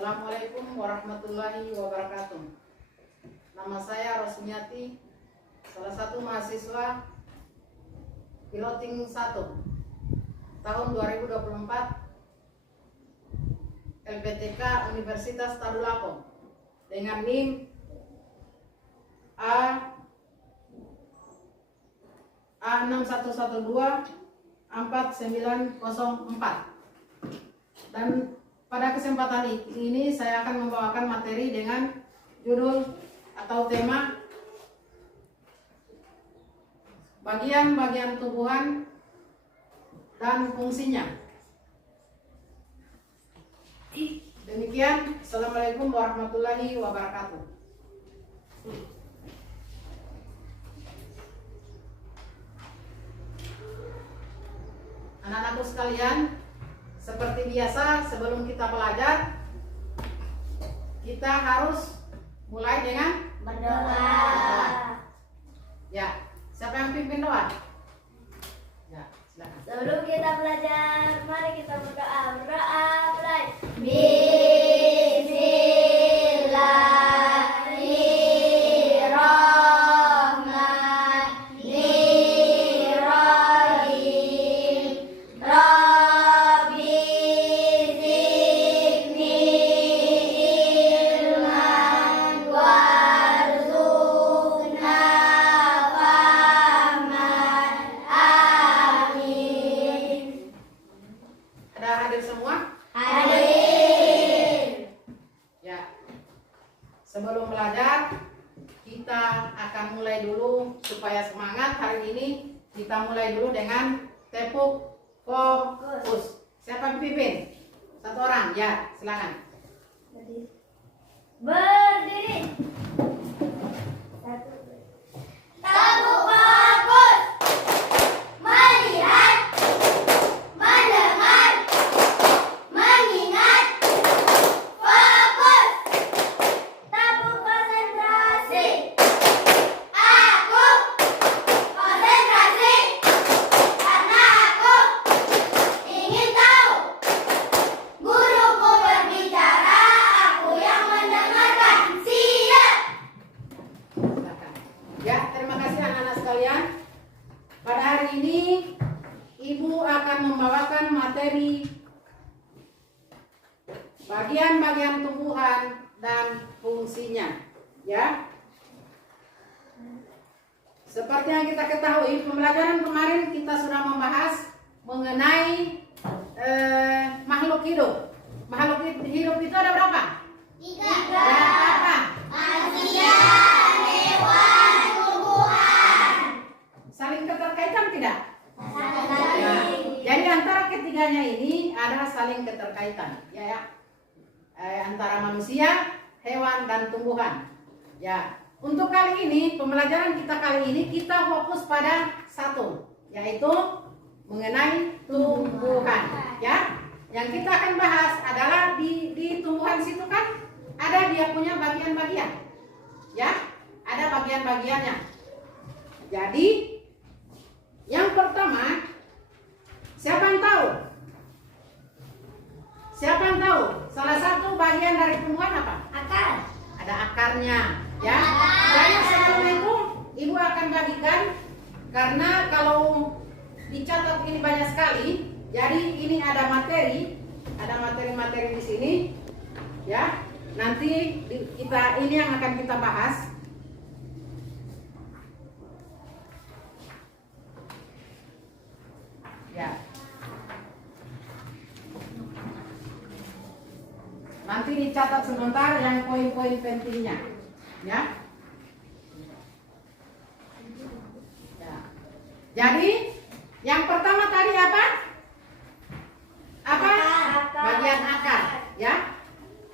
Assalamualaikum warahmatullahi wabarakatuh. Nama saya Rosmiati, salah satu mahasiswa piloting 1 tahun 2024 LPTK Universitas Tadulako dengan NIM A61124904. Dan pada kesempatan ini saya akan membawakan materi dengan judul atau tema bagian-bagian tubuhan dan fungsinya. Demikian, Assalamualaikum warahmatullahi wabarakatuh. Anak-anakku sekalian, seperti biasa sebelum kita belajar, kita harus mulai dengan berdoa. Ya, siapa yang pimpin doa? Ya, silakan. Sebelum kita belajar, mari kita berdoa. Berdoa mulai. Hadir semua? Hadir. Ya. Sebelum belajar, kita akan mulai dulu supaya semangat. Hari ini kita mulai dulu dengan tepuk fokus. Siapa yang pimpin? Satu orang, ya, silakan. Berdiri. Tepuk fokus. Melihat, mendengar, mengingat. Fokus. Tepuk konsentrasi. Aku konsentrasi karena aku ingin tahu. Guruku berbicara, aku yang mendengarkan. Siap. Silakan. Ya, terima kasih anak-anak sekalian. Pada hari ini Ibu akan membawakan materi bagian-bagian tumbuhan dan fungsinya, ya. Seperti yang kita ketahui, pembelajaran kemarin kita sudah membahas mengenai makhluk hidup. Makhluk hidup itu ada berapa? 3. Ada apa? Manusia, hewan, tumbuhan. Saling keterkaitan tidak? Ya. Jadi antara ketiganya ini ada saling keterkaitan, ya. Antara manusia, hewan, dan tumbuhan. Ya. Untuk kali ini, pembelajaran kita kali ini kita fokus pada satu, yaitu mengenai tumbuhan. Ya. Yang kita akan bahas adalah di tumbuhan situ kan ada dia punya bagian-bagian. Ya, ada bagian-bagiannya. Jadi yang pertama, siapa yang tahu? Siapa yang tahu? Salah satu bagian dari tumbuhan apa? Akar. Ada akarnya, ya. Jadi sebelum itu Ibu akan bagikan, karena kalau dicatat ini banyak sekali. Jadi ini ada materi di sini, ya. Nanti kita ini yang akan kita bahas. Ya. Nanti dicatat sebentar yang poin-poin pentingnya, ya. Ya. Jadi yang pertama tadi apa? Apa? Akar. Bagian akar, ya.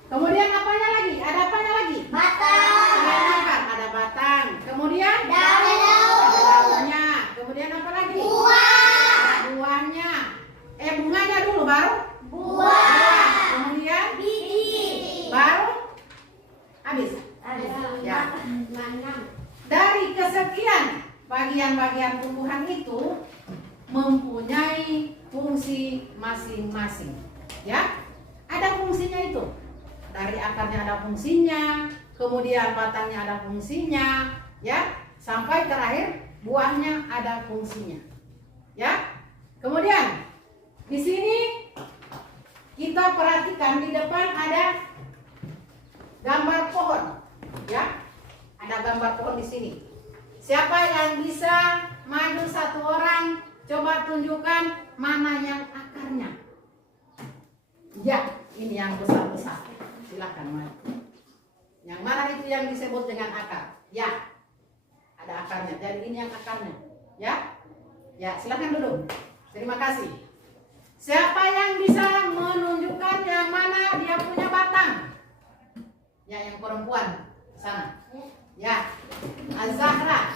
Kemudian apanya lagi? Ada apanya lagi? Batang. Selain akar, ada batang. Kemudian Daun. ada daunnya. Kemudian apa lagi? Buah. Ada buahnya. Bunganya dulu baru Buah. Kemudian Biji. baru habis. Ya. Dari kesekian bagian-bagian tumbuhan itu mempunyai fungsi masing-masing. Ya, ada fungsinya itu. dari akarnya ada fungsinya, kemudian batangnya ada fungsinya, ya, sampai terakhir buahnya ada fungsinya, ya. Kemudian di sini kita perhatikan di depan ada gambar pohon, ya, ada gambar pohon di sini. Siapa yang bisa maju satu orang, coba tunjukkan mana yang akarnya. Ya, ini yang besar-besar. Silakan maju. Yang mana itu yang disebut dengan akar? Ya, ada akarnya. Jadi ini yang akarnya. Ya, ya, silakan duduk. Terima kasih. Siapa yang bisa menunjukkan yang mana dia punya batang? Ya, yang perempuan sana. Ya, Az-Zahra.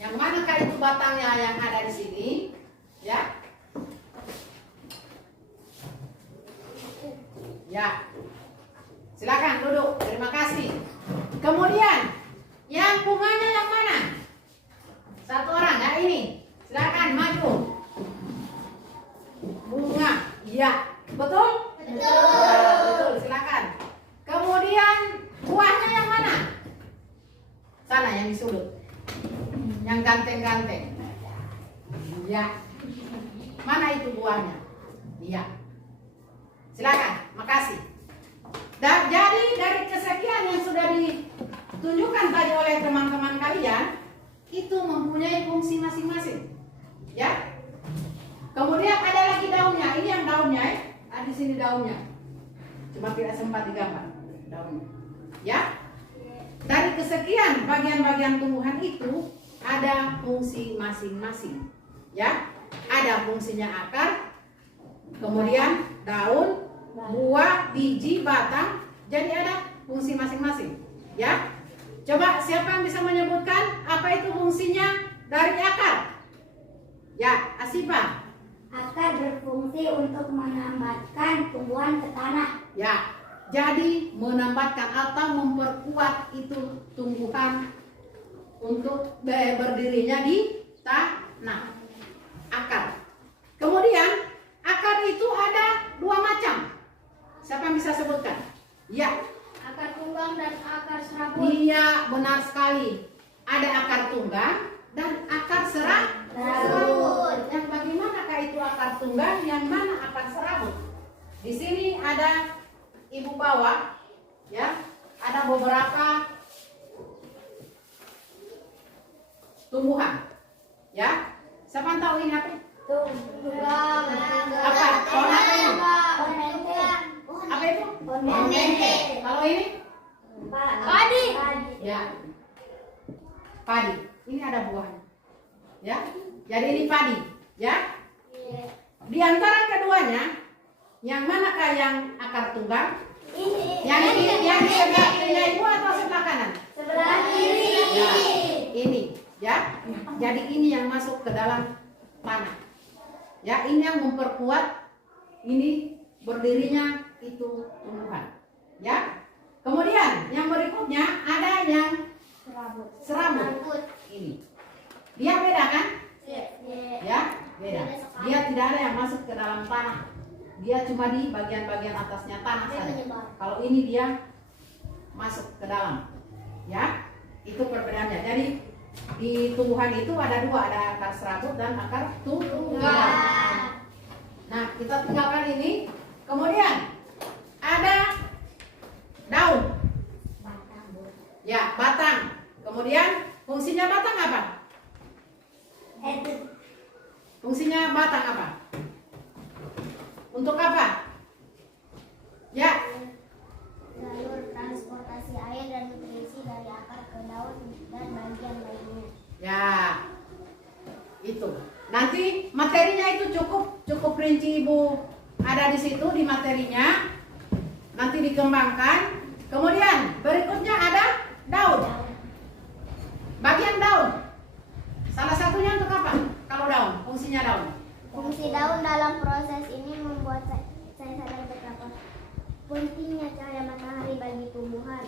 Yang manakah itu batangnya yang ada di sini? Ya. Ya. Silakan duduk. Terima kasih. Kemudian, yang bunganya yang mana? Satu orang, ya ini. Silakan maju. Bunga. Iya. Betul? Betul. Ya, betul. Silakan. Kemudian buahnya yang mana? Sana yang di sudut. Yang ganteng-ganteng. Iya. Mana itu buahnya? Iya. Silakan. Makasih. Dan jadi dari kesekian yang sudah ditunjukkan tadi oleh teman-teman kalian, itu mempunyai fungsi masing-masing. Ya. Kemudian ada lagi daunnya. Ini yang daunnya, Ada di sini daunnya. Cuma tidak sempat digambar daunnya. Ya. Dari kesekian bagian-bagian tumbuhan itu ada fungsi masing-masing. Ya. Ada fungsinya akar, kemudian daun, buah, biji, batang. Jadi ada fungsi masing-masing. Ya. Coba siapa yang bisa menyebutkan apa itu fungsinya dari akar? Ya, Asifa. Akar berfungsi untuk menambatkan tumbuhan ke tanah. Ya, jadi menambatkan atau memperkuat itu tumbuhan untuk berdirinya di tanah. Akar. Kemudian akar itu ada dua macam. Siapa yang bisa sebutkan? Ya. Akar tunggang dan akar serabut. Iya, benar sekali. Ada akar tunggang dan akar serabut. Yang bagaimanakah itu akar tunggang, yang mana akar serabut? Di sini ada ibu bawa, ya, ada beberapa tumbuhan, ya. Siapa yang tahu ini apa? Tunggang. Apa? Pohon apa ini? Pohon mente. Apa itu? Pohon mente. Kalau ini? Padi. Ya. Padi. Ini ada buahnya. Ya. Jadi ini padi, ya. Di antara keduanya, yang manakah yang akar tunggang? Ini. Yang di sebelah kirinya ibu atau sebelah kanan? Sebelah kiri. Ya. Ini, ya. Jadi ini yang masuk ke dalam tanah. Ya, ini yang memperkuat ini berdirinya itu tumbuhan. Ya. Kemudian yang berikutnya ada yang serabut. Ini. Dia beda kan? Ya, beda. Dia tidak ada yang masuk ke dalam tanah. Dia cuma di bagian-bagian atasnya tanah saja. Kalau ini dia masuk ke dalam. Ya, itu perbedaannya. Jadi di tumbuhan itu ada dua, ada akar serabut dan akar tunggal. Nah, kita tinggalkan ini. Kemudian ada daun. Ya, batang. Kemudian fungsinya batang apa? Fungsinya batang apa? Untuk apa? Ya. Jalur transportasi air dan nutrisi dari akar ke daun dan bagian lainnya. Ya. Itu. Nanti materinya itu cukup rinci Ibu ada di situ di materinya. Nanti dikembangkan. Kemudian berikutnya ada daun. Bagian daun. Salah satunya untuk apa? Kalau daun, fungsinya daun. Fungsi daun dalam proses ini membuat saya sadar betapa pentingnya cahaya matahari bagi tumbuhan.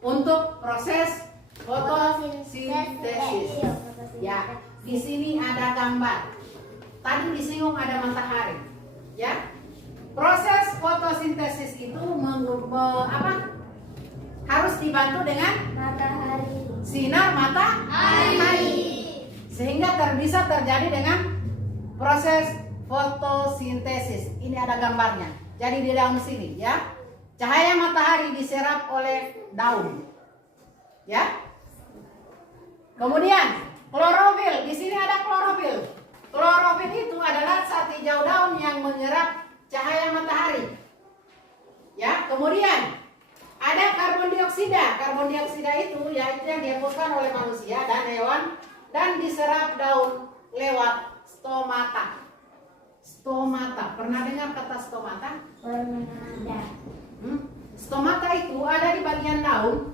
Untuk proses fotosintesis. Ya, di sini ada gambar. Tadi disinggung ada matahari. Ya. Proses fotosintesis harus dibantu dengan Matahari. sinar matahari, sehingga bisa terjadi dengan proses fotosintesis. Ini ada gambarnya. Jadi di daun sini ya, cahaya matahari diserap oleh daun, ya. Kemudian klorofil, di sini ada klorofil. Klorofil itu adalah zat hijau daun yang menyerap cahaya matahari, ya. Kemudian ada karbon dioksida. Karbon dioksida itu yaitu yang dihembuskan oleh manusia dan hewan dan diserap daun lewat stomata. Stomata, pernah dengar kata stomata? Pernah. Stomata itu ada di bagian daun,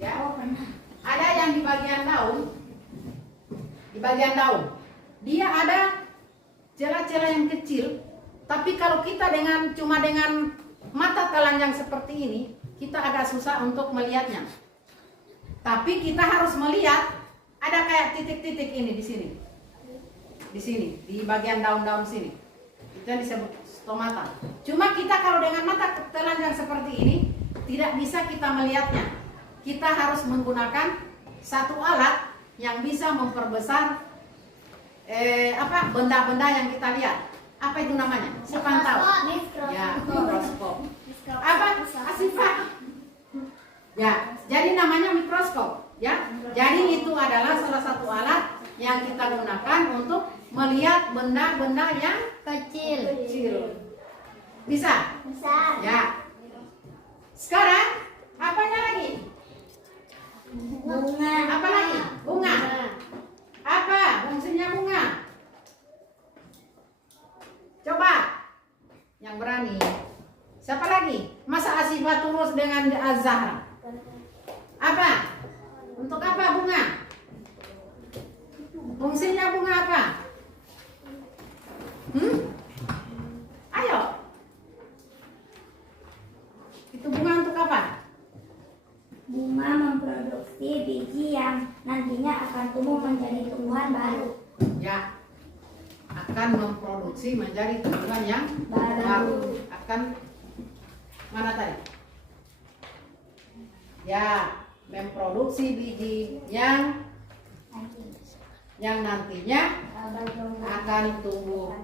ya. Oh, pernah. Ada yang di bagian daun. Di bagian daun, dia ada celah-celah yang kecil. Tapi kalau kita cuma dengan mata telanjang seperti ini, kita agak susah untuk melihatnya. Tapi kita harus melihat ada kayak titik-titik ini di sini. Di sini, di bagian daun-daun sini. Itu yang disebut stomata. Cuma kita kalau dengan mata telanjang seperti ini tidak bisa kita melihatnya. Kita harus menggunakan satu alat yang bisa memperbesar benda-benda yang kita lihat. Apa itu namanya? Siapa tahu? Ya, mikroskop. Apa? Asifah. Ya, jadi namanya mikroskop, ya. Jadi itu adalah salah satu alat yang kita gunakan untuk melihat benda-benda yang Kecil. Bisa? Bisa. Ya. Sekarang apanya lagi? Bunga. Apa lagi? Bunga. Apa fungsinya bunga? Coba yang berani. Siapa lagi? Masa Asifah terus dengan Az-Zahra? Apa? Untuk apa bunga? Fungsinya bunga apa? Ayo. Itu bunga untuk apa? Bunga memproduksi biji yang nantinya akan tumbuh menjadi tumbuhan baru. Ya. Akan memproduksi menjadi tumbuhan yang Baru. Akan mana tadi? Ya, memproduksi biji yang nantinya akan tumbuh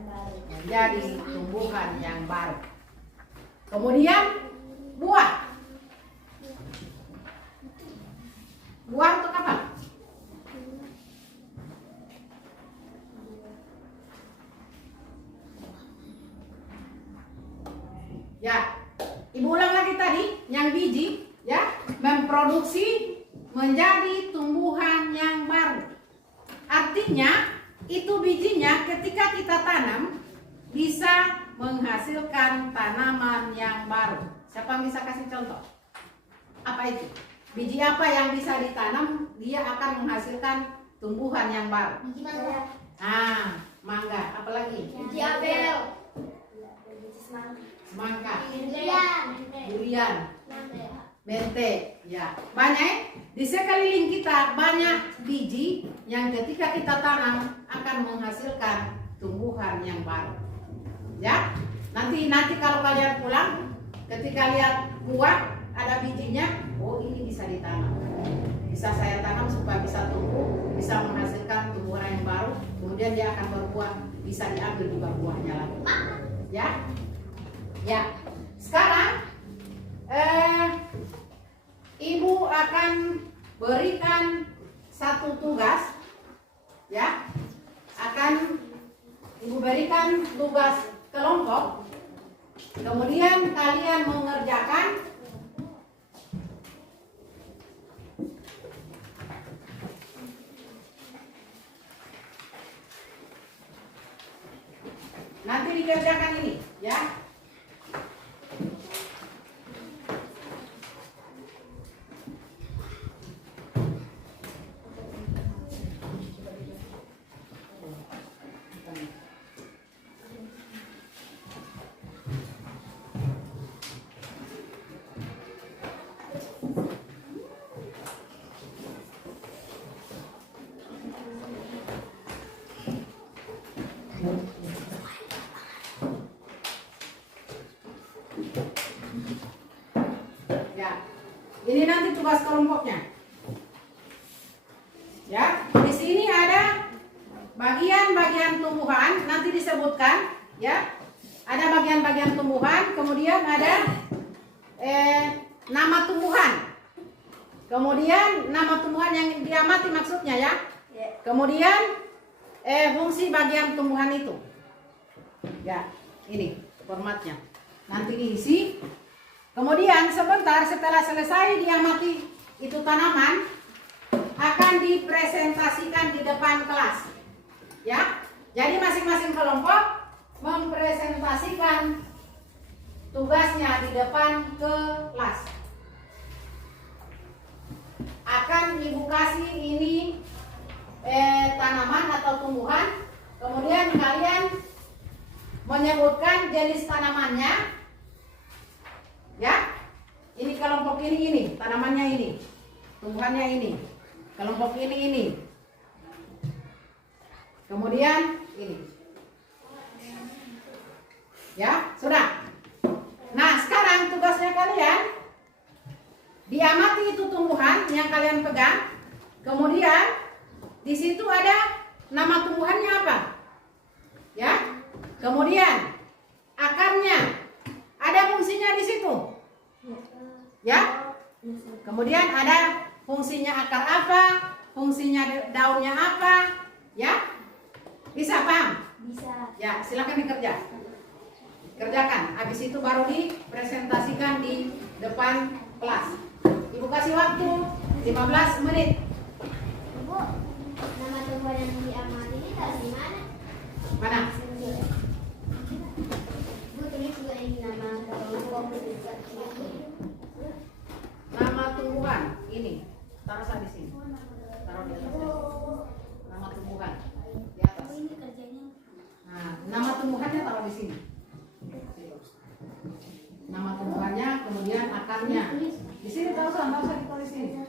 menjadi tumbuhan yang baru. Kemudian buah. Buah untuk apa? Ya, ibu ulang lagi tadi, yang biji, ya, memproduksi menjadi tumbuhan yang baru. Artinya, itu bijinya ketika kita tanam bisa menghasilkan tanaman yang baru. Siapa yang bisa kasih contoh? Apa itu? Biji apa yang bisa ditanam, dia akan menghasilkan tumbuhan yang baru? Biji mangga. Nah, mangga. Apalagi? Biji apel. Semangka. Durian. Durian. Mente. Ya, banyak. Di sekeliling kita banyak biji yang ketika kita tanam akan menghasilkan tumbuhan yang baru. Ya, nanti kalau kalian pulang, ketika lihat buah ada bijinya, oh ini bisa ditanam, bisa saya tanam supaya bisa tumbuh, bisa menghasilkan tumbuhan yang baru, kemudian dia akan berbuah, bisa diambil juga buahnya lagi. Ya, ya. Sekarang ibu akan berikan satu tugas, ya, akan ibu berikan tugas kelompok, kemudian kalian mengerjakan nanti dikerjakan ini, ya. Ini nanti tugas kelompoknya. Ya, di sini ada bagian-bagian tumbuhan, nanti disebutkan, ya. Ada bagian-bagian tumbuhan, kemudian ada nama tumbuhan. Kemudian nama tumbuhan yang diamati maksudnya ya. Kemudian fungsi bagian tumbuhan itu. Ya, ini formatnya. Nanti diisi. Kemudian sebentar setelah selesai diamati itu tanaman, akan dipresentasikan di depan kelas. Ya. Jadi masing-masing kelompok mempresentasikan tugasnya di depan kelas. Akan ibu kasih ini tanaman atau tumbuhan, kemudian kalian menyebutkan jenis tanamannya. Ya, ini kelompok ini, tanamannya ini, tumbuhannya ini, kelompok ini. Kemudian ini. Ya, sudah. Nah, sekarang tugasnya kalian diamati itu tumbuhan yang kalian pegang. Kemudian di situ ada nama tumbuhannya apa? Ya. Kemudian akarnya ada fungsinya di situ. Ya. Kemudian ada fungsinya akar apa? Fungsinya daunnya apa? Ya. Bisa paham? Bisa. Ya, silakan kerjakan. Habis itu baru dipresentasikan di depan kelas. Ibu kasih waktu 15 menit. Ibu, nama tumbuhan yang diamati ini taruh di mana? Mana? Ibu tulis juga ini nama kelompok. Nama tumbuhan ini. Taruh di sini. Taruh di atasnya. Nama tumbuhan di atas. Ini kerjanya. Nah, nama tumbuhannya taruh di sini. Nama tumbuhannya, kemudian akarnya. Di sini tahu usah ditulis sini.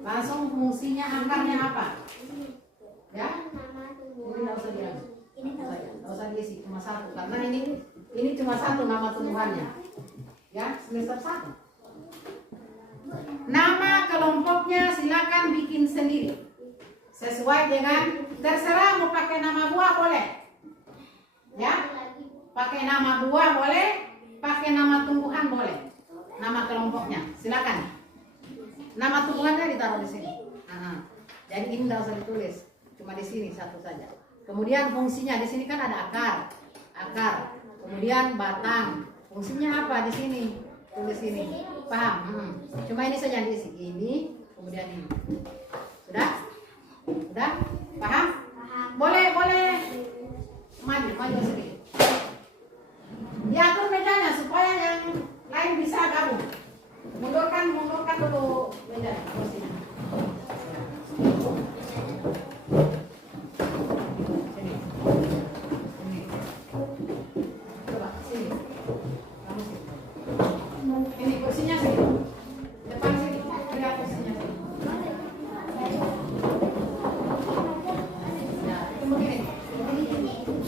Langsung fungsinya akarnya apa? Ya? Ini enggak usah diambil. Enggak usah diisi, cuma satu. Karena ini cuma satu nama tumbuhannya. Ya, semester 1. Nama kelompoknya silakan bikin sendiri. Sesuai dengan, terserah mau pakai nama buah boleh. Ya? Pakai nama buah boleh, pakai nama tumbuhan boleh. Nama kelompoknya, silakan. Nama tumbuhannya ditaruh di sini. Jadi ini tidak usah ditulis, cuma di sini satu saja. Kemudian fungsinya di sini kan ada akar. Kemudian batang. Fungsinya apa di sini? Tulis ini. Paham? Cuma ini saja diisi. Ini, kemudian ini. Sudah? Paham? Boleh maju sedikit. Diatur mejanya supaya yang lain bisa gabung. Mundurkan dulu meja kursinya. Sini. Coba sini. Kamu sini. Ini kursinya sini. Depan sini. Lihat kursinya sini. Ya, tunggu ini.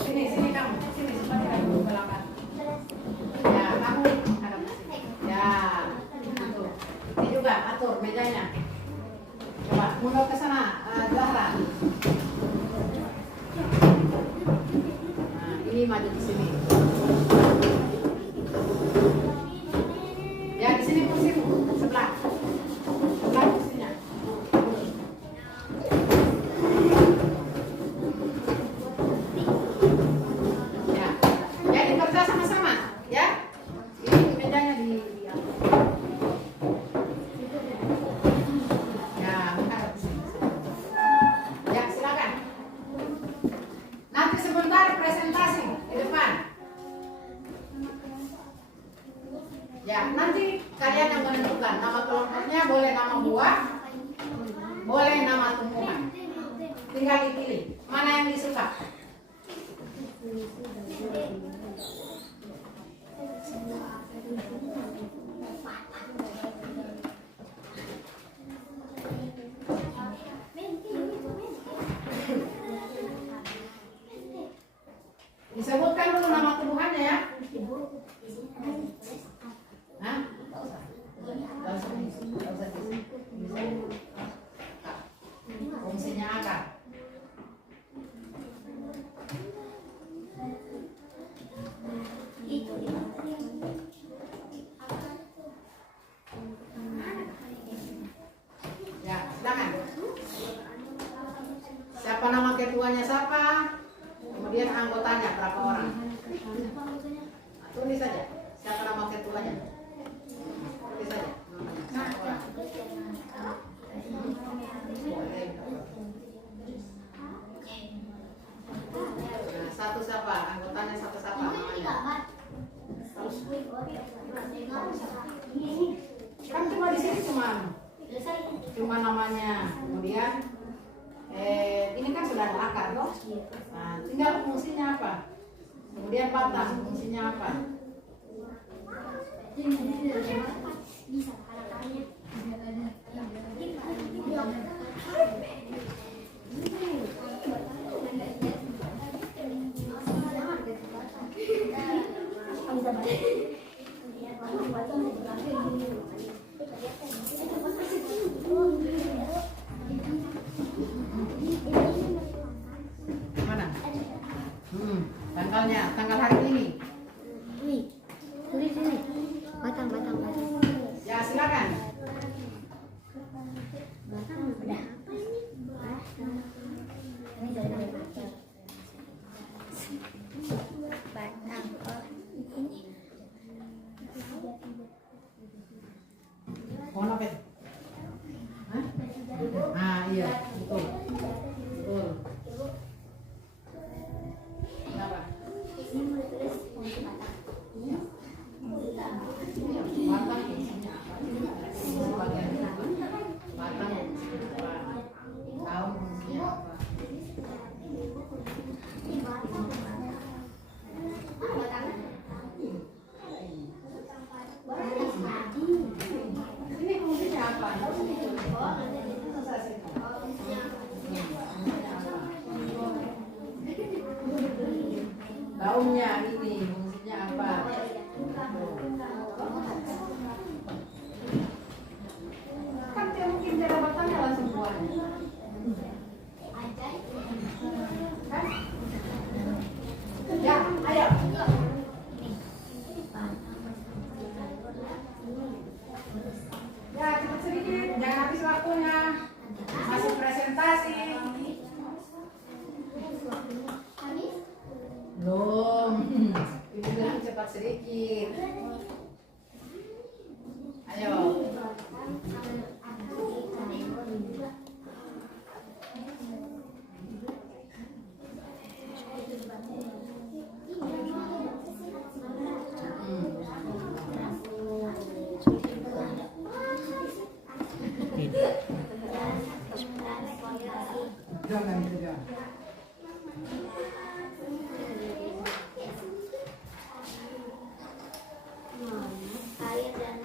Sini kamu. Sini supaya kamu belakang. Ya, kamu hadap ke sini. Ya, atur. Ini juga atur mejanya. Coba mundur ke sana, Zahra. Nah, ini maju di sini. Ya, di sini kursimu, sebelah kursinya. Ya, jadi kerja sama-sama, ya. Ini mejanya di ya, menghadap ke sini. Ya, silakan. Nanti sebentar presentasi di depan. Ya, nanti kalian yang menentukan nama kelompoknya, boleh nama buah, boleh nama tumbuhan. Tinggal dipilih mana yang disuka. Disebutkan dulu nama tumbuhannya ya. Hah? Nggak usah. Kan cuma di sini cuma namanya. Kemudian ini kan sudah ada akar toh. Nah, tinggal fungsinya apa? Kemudian batang fungsinya apa? Mana? Tanggalnya, tanggal hari ini. Nih, tulis sini. Batang. Ya silakan. Batang udah apa ini? Batang. Ini dari batang. Batang. Oh, ini. Pohon apa itu? Hah? Ah iya, betul. Betul. Kenapa? Ini mau tulis fungsi batang. Batang fungsinya apa? Fungsi bagian apa? Batang fungsinya apa? Daun fungsinya apa? Ini fungsinya apa? Daunnya ini fungsinya apa? Kan dia mungkin cara batangnya langsung buahnya. Kan? Ya, ayo. Ya, cepat sedikit, jangan habis waktunya. Masih presentasi. Belum. Ibu bilang cepat sedikit. Ayo. Jangan itu jangan. Air dan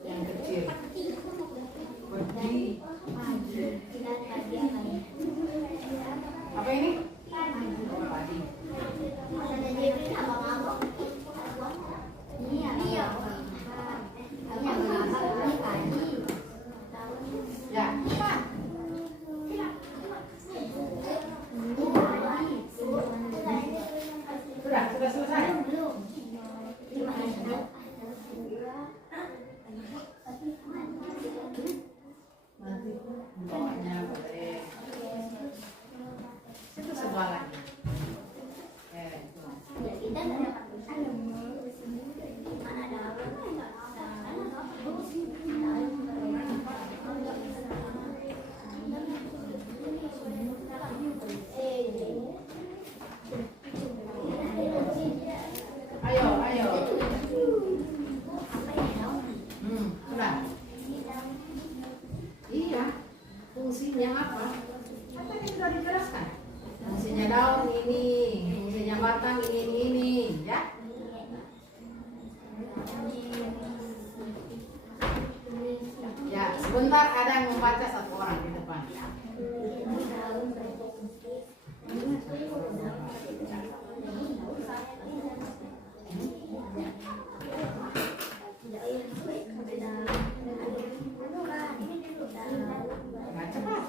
Yang kecil. Padi. Apa ini? Padi. Ya. Sudah selesai. Nanti bawahnya boleh. Itu sebelah lagi. kita nggak dapat mana ada Ayo. Sudah. Iya. Fungsinya apa? Kan tadi sudah dijelaskan. Fungsinya daun ini, fungsinya batang ini, ya. Ya, sebentar ada yang membaca satu orang di depan. Nah, cepat.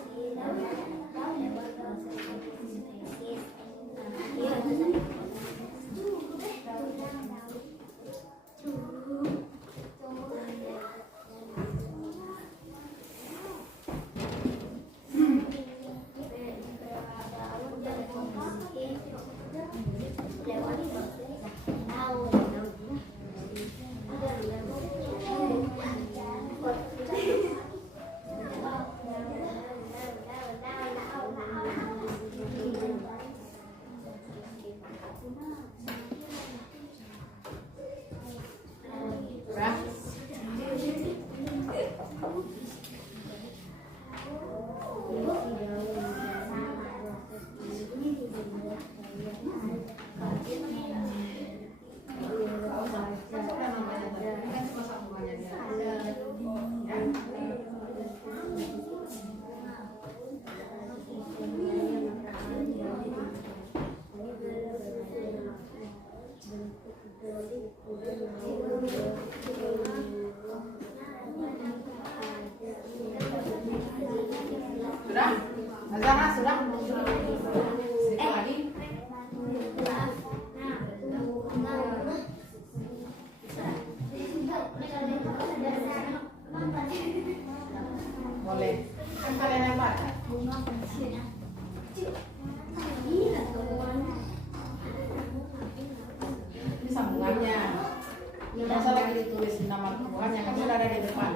usah lagi ditulis nama tumbuhannya, kan sudah ada di depan.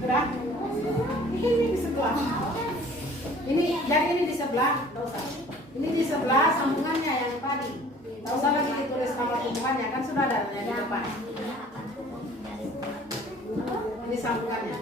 Sudah? Ini di sebelah. Ini jadi ini di sebelah, tidak usah. Ini di sebelah sambungannya yang tadi. Tidak usah lagi ditulis nama tumbuhannya, kan sudah ada yang di depan. Ini sambungannya.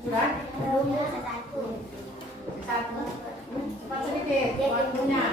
Sudah? Satu. Cepat sedikit waktunya.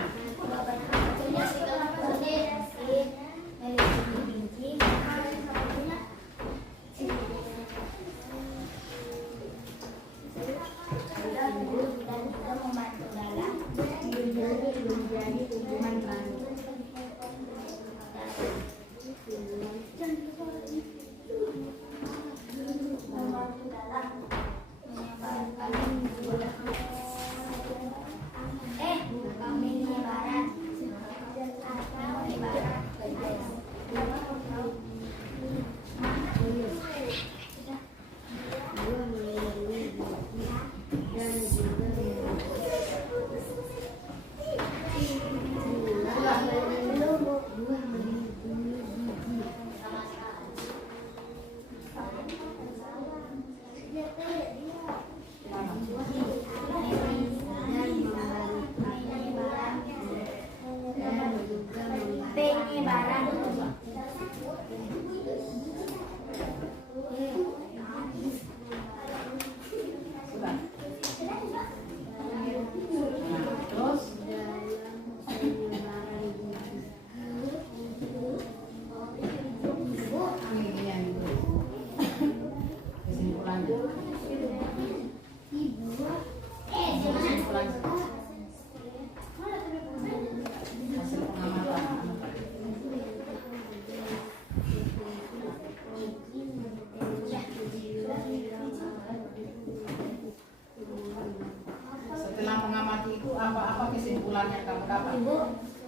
Setelah mengamati itu apa-apa kesimpulan yang kamu dapat? Ibu,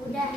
udah.